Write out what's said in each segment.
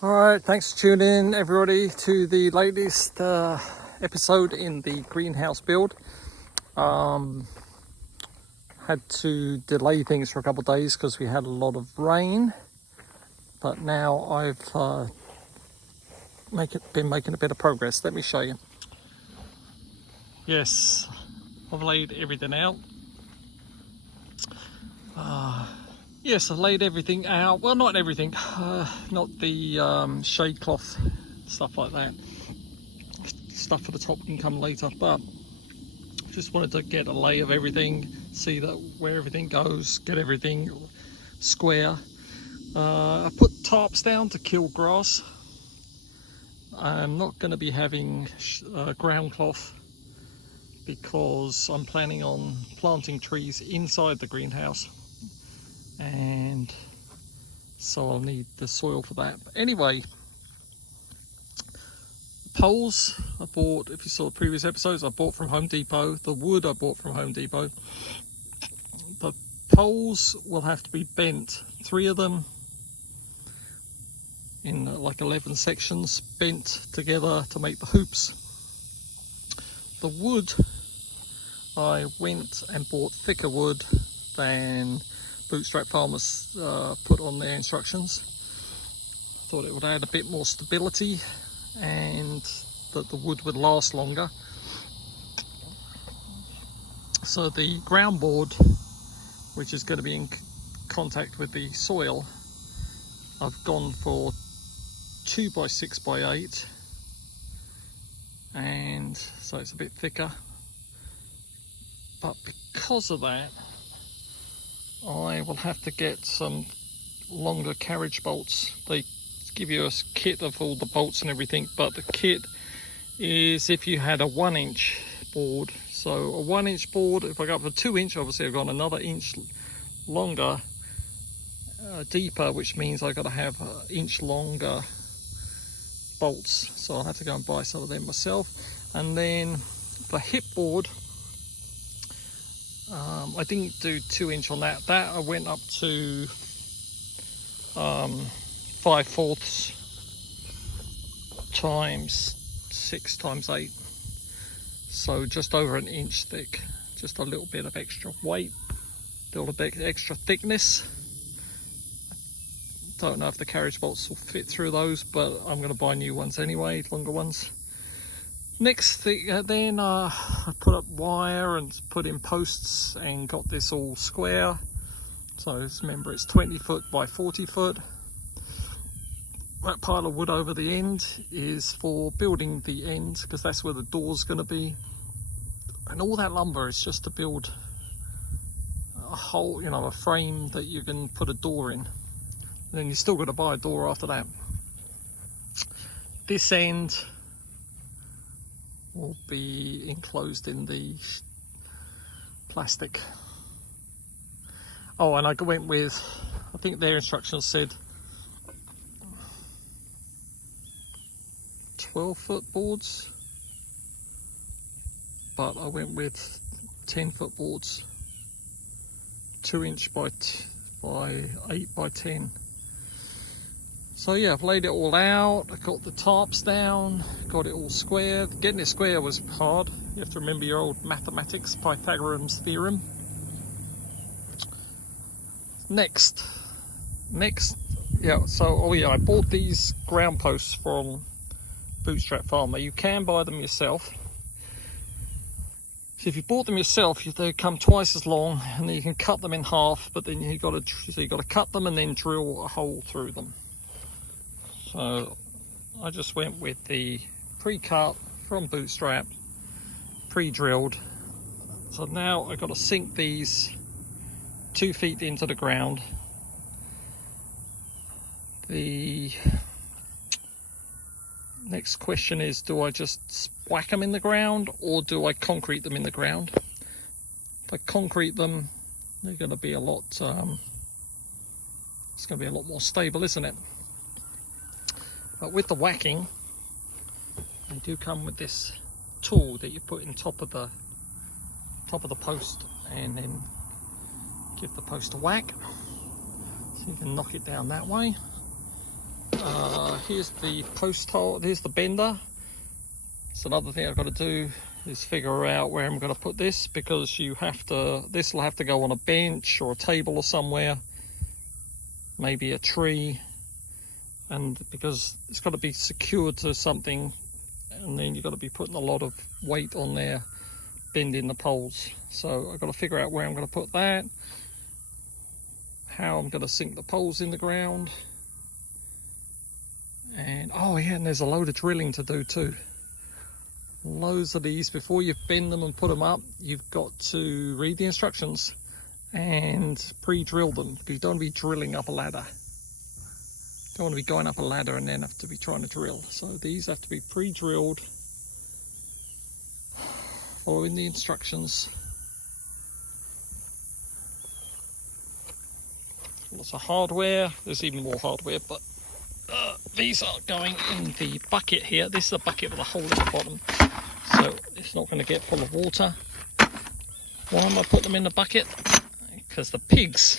Alright, thanks for tuning in everybody to the latest episode in the greenhouse build. Had to delay things for a couple of days because we had a lot of rain, but now I've been making a bit of progress. Let me show you. Yes, I've laid everything out. Yes, I've laid everything out. Well, not everything, not the shade cloth, stuff like that. Stuff for the top can come later, but just wanted to get a lay of everything, see that where everything goes, get everything square. I put tarps down to kill grass. I'm not going to be having ground cloth because I'm planning on planting trees inside the greenhouse, and so I'll need the soil for that. But anyway, poles I bought, if you saw the previous episodes, I bought from Home Depot. The wood I bought from Home Depot. The poles will have to be bent, 3 of them in like 11 sections, bent together to make the hoops. The wood, I went and bought thicker wood than Bootstrap Farmers put on their instructions. Thought it would add a bit more stability and that the wood would last longer. So the ground board, which is going to be in contact with the soil, I've gone for 2x6x8, and so it's a bit thicker. But because of that, I will have to get some longer carriage bolts. They give you a kit of all the bolts and everything, but the kit is if you had a 1-inch board. So a 1-inch board, if I go up to 2-inch, obviously I've got another inch longer, deeper, which means I've got to have 1-inch longer bolts. So I'll have to go and buy some of them myself. And then the hip board, I didn't do 2-inch on that. That I went up to 5/4 times 6 times 8. So just over 1 inch thick. Just a little bit of extra weight, a little bit extra thickness. Don't know if the carriage bolts will fit through those, but I'm going to buy new ones anyway, longer ones. Next thing, then I put up wire and put in posts and got this all square. So just remember, it's 20 foot by 40 foot. That pile of wood over the end is for building the end, because that's where the door's going to be. And all that lumber is just to build a hole, you know, a frame that you can put a door in. And then you still got to buy a door after that. This end will be enclosed in the plastic. Oh, and I went with, I think their instructions said 12-foot boards, but I went with 10-foot boards, 2-inch by 8x10. So yeah, I've laid it all out. I got the tarps down, got it all squared. Getting it square was hard. You have to remember your old mathematics, Pythagorean's theorem. Next, yeah, so, I bought these ground posts from Bootstrap Farmer. You can buy them yourself. So if you bought them yourself, they come twice as long, and then you can cut them in half, but then you got to cut them and then drill a hole through them. So I just went with the pre-cut from Bootstrap, pre-drilled. So now I've got to sink these 2 feet into the ground. The next question is, do I just whack them in the ground or do I concrete them in the ground? If I concrete them, they're going to be a lot, it's going to be a lot more stable, isn't it? But with the whacking, they do come with this tool that you put in top of the post, and then give the post a whack, so you can knock it down that way. here's the post hole, here's the bender. So another thing I've got to do is figure out where I'm going to put this, because this will have to go on a bench or a table or somewhere, maybe a tree, and because it's got to be secured to something, and then you've got to be putting a lot of weight on there, bending the poles. So I've got to figure out where I'm going to put that, how I'm going to sink the poles in the ground, and oh yeah, and there's a load of drilling to do too. Loads of these. Before you bend them and put them up, you've got to read the instructions and pre-drill them, because you don't want to be drilling up a ladder. Don't want to be going up a ladder and then have to be trying to drill. So these have to be pre-drilled, following the instructions. Lots of hardware. There's even more hardware, but these are going in the bucket here. This is a bucket with a hole in the bottom, so it's not going to get full of water. Why am I putting them in the bucket? Because the pigs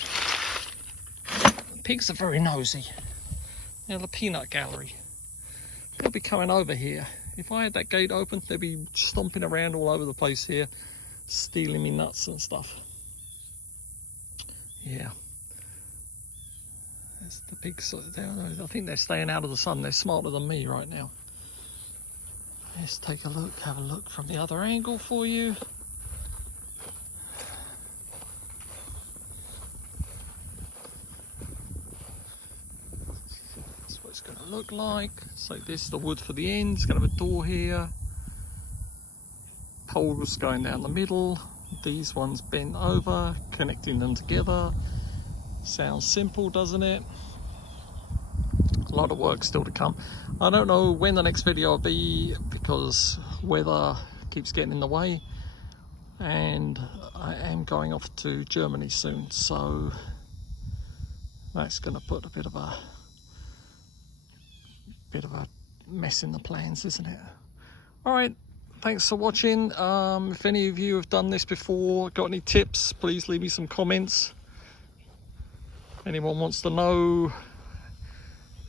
are very nosy. You know, the peanut gallery. They'll be coming over here. If I had that gate open, they'd be stomping around all over the place here, stealing me nuts and stuff. Yeah. There's the pigs. I think they're staying out of the sun. They're smarter than me right now. Let's take a look, have a look from the other angle for you. That's what it's going to look like. So this is the wood for the end. It's going to have a door here. Poles going down the middle. These ones bent over, connecting them together. Sounds simple, doesn't it? A lot of work still to come. I don't know when the next video will be, because weather keeps getting in the way, and I am going off to Germany soon, so that's going to put a bit of a mess in the plans, isn't it? All right, thanks for watching. If any of you have done this before, got any tips, please leave me some comments. Anyone wants to know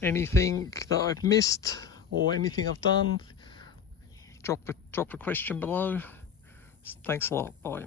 anything that I've missed or anything I've done, drop a question below. Thanks a lot. Bye.